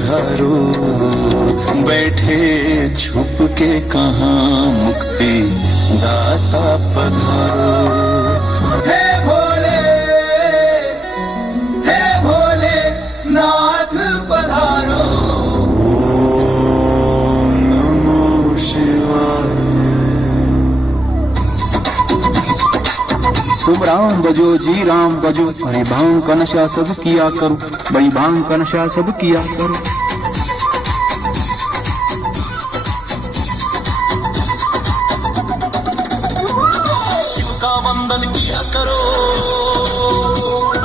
पधारो, बैठे छुप के कहाँ मुक्ति दाता पधारो। हे भोले, हे भोले नाथ पधारो। ओम नमो शिवाय। तुम राम भजो जी राम भजो, अरे भांग का नशा सब किया करो, भाई भांग का नशा सब किया करो। शिव का वंदन किया करो,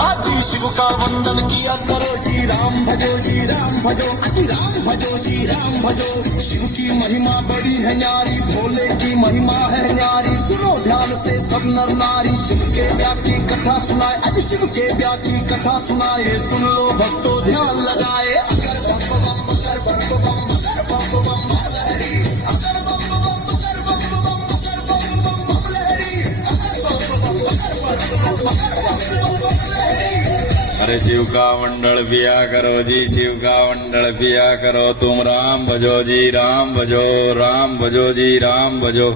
आज शिव का वंदन किया करो। जी राम भजो जी राम भजो, जी राम भजो जी राम भजो। शिव की महिमा बड़ी है न्यारी, भोले की महिमा है न्यारी। सुनो ध्यान से सब नर नारी, शिव के ब्याह की कथा सुनाए, आज शिव के ब्याह की कथा सुनाए। सुन लो भक्तों ध्यान लगाए। अगर बम बम अगर बम बम अगर बम बम लहरी, अगर बम बम अगर बम बम अगर बम बम लहरी, अगर बम बम अगर बम बम लहरी। अरे शिव का मंडल पिया करो जी, शिव का मंडल पिया करो। तुम राम भजो जी राम भजो, राम भजो जी राम भजो।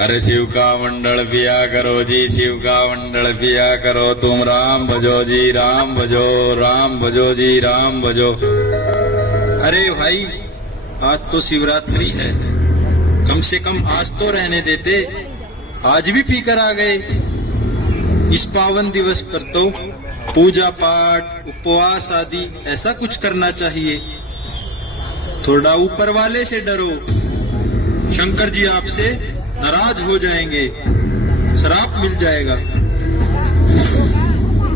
अरे शिव का मंडल पिया करो जी, शिव का मंडल पिया करो। तुम राम भजो जी राम भजो, राम भजो जी राम भजो। अरे भाई, आज तो शिवरात्रि है, कम से कम आज तो रहने देते। आज भी पीकर आ गए। इस पावन दिवस पर तो पूजा पाठ उपवास आदि ऐसा कुछ करना चाहिए। थोड़ा ऊपर वाले से डरो, शंकर जी आपसे नाराज हो जाएंगे, श्राप मिल जाएगा।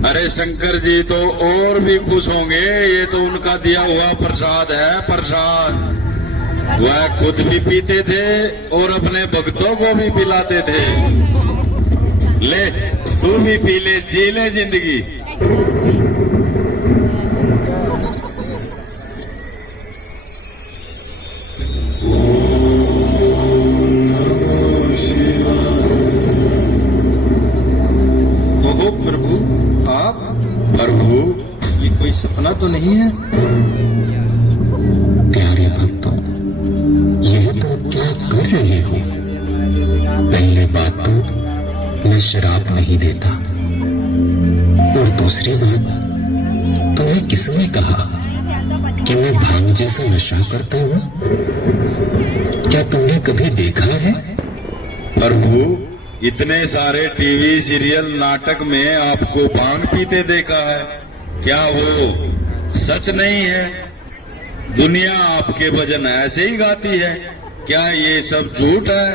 अरे शंकर जी तो और भी खुश होंगे, ये तो उनका दिया हुआ प्रसाद है, प्रसाद। वह खुद भी पीते थे और अपने भक्तों को भी पिलाते थे। ले तू भी पी ले, जी ले जिंदगी। ओहो प्रभु, आप? प्रभु, ये कोई सपना तो नहीं है? प्यारे भक्तों, यह तो क्या कर रहे हो? पहले बात तो मैं शराब नहीं देता, और दूसरी बात, तुम्हें किसने कहा कि मैं भांग जैसा नशा करता हूँ? क्या तुमने कभी देखा है? प्रभु, इतने सारे टीवी सीरियल नाटक में आपको भांग पीते देखा है, क्या वो सच नहीं है? दुनिया आपके भजन ऐसे ही गाती है, क्या ये सब झूठ है?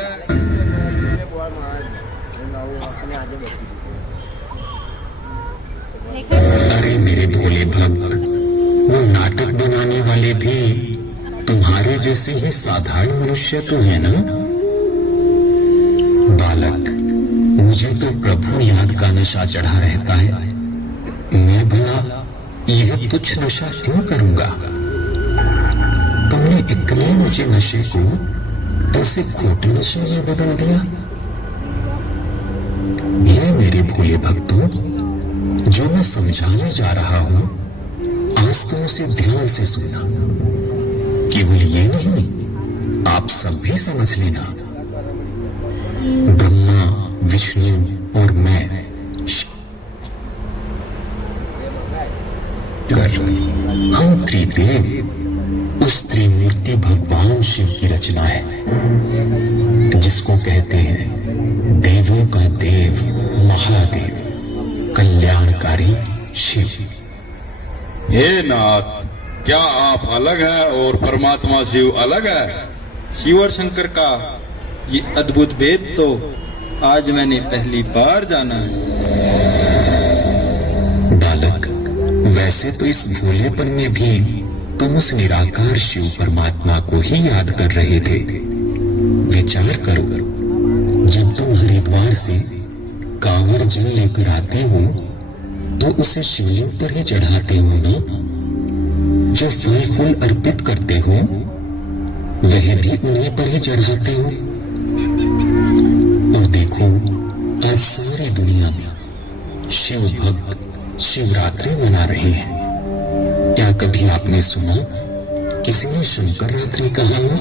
अरे मेरे भोले भक्त, वो नाटक बनाने वाले भी तुम्हारे जैसे ही साधारण मनुष्य तो है ना? बालक, मुझे तो प्रभु याद का नशा चढ़ा रहता है। मैं भला यह तुच्छ नशा क्यों करूंगा? तुमने इतने ऊंचे नशे को ऐसे खोटे नशे में बदल दिया। ये मेरे भोले भक्तों, जो मैं समझाने जा रहा हूं, आज तुम उसे ध्यान से सुनना। केवल ये नहीं, आप सब भी समझ लेना। ब्रह्मा, विष्णु और मैं हम त्रिदेव उस त्रिमूर्ति भगवान शिव की रचना है, जिसको कहते हैं देवों का देव महादेव, कल्याणकारी शिव। हे नाथ, क्या आप अलग है और परमात्मा शिव अलग है? शिव और शंकर का ये अद्भुत भेद तो आज मैंने पहली बार जाना है। बालक, वैसे तो इस भोलेपन में भी तुम उस निराकार शिव परमात्मा को ही याद कर रहे थे। विचार करो, जब तुम हरिद्वार से कांवड़ जल लेकर आते हो तो उसे शिवलिंग पर ही चढ़ाते हो ना? जो फल फूल अर्पित करते हो वह भी उन्हीं पर ही चढ़ाते हो। और देखो, आज सारी दुनिया में शिव भक्त शिवरात्रि मना रहे हैं। क्या कभी आपने सुना किसी ने शंकर रात्रि कहा हो?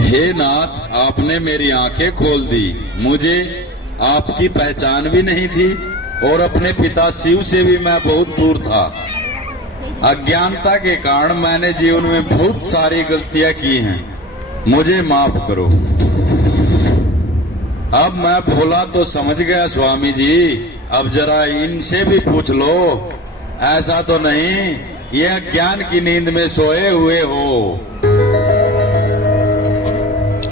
हे नाथ, आपने मेरी आंखें खोल दी। मुझे आपकी पहचान भी नहीं थी और अपने पिता शिव से भी मैं बहुत दूर था। अज्ञानता के कारण मैंने जीवन में बहुत सारी गलतियां की हैं। मुझे माफ करो। अब मैं भोला तो समझ गया स्वामी जी। अब जरा इनसे भी पूछ लो, ऐसा तो नहीं ये अज्ञान की नींद में सोए हुए हो।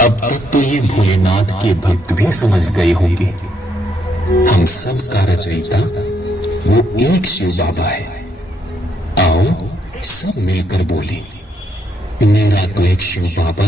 अब तक तो ये भोलेनाथ के भक्त भी समझ गए होंगे, हम सब का रचयिता वो एक शिव बाबा है। आओ सब मिलकर बोले, मेरा तो एक शिव बाबा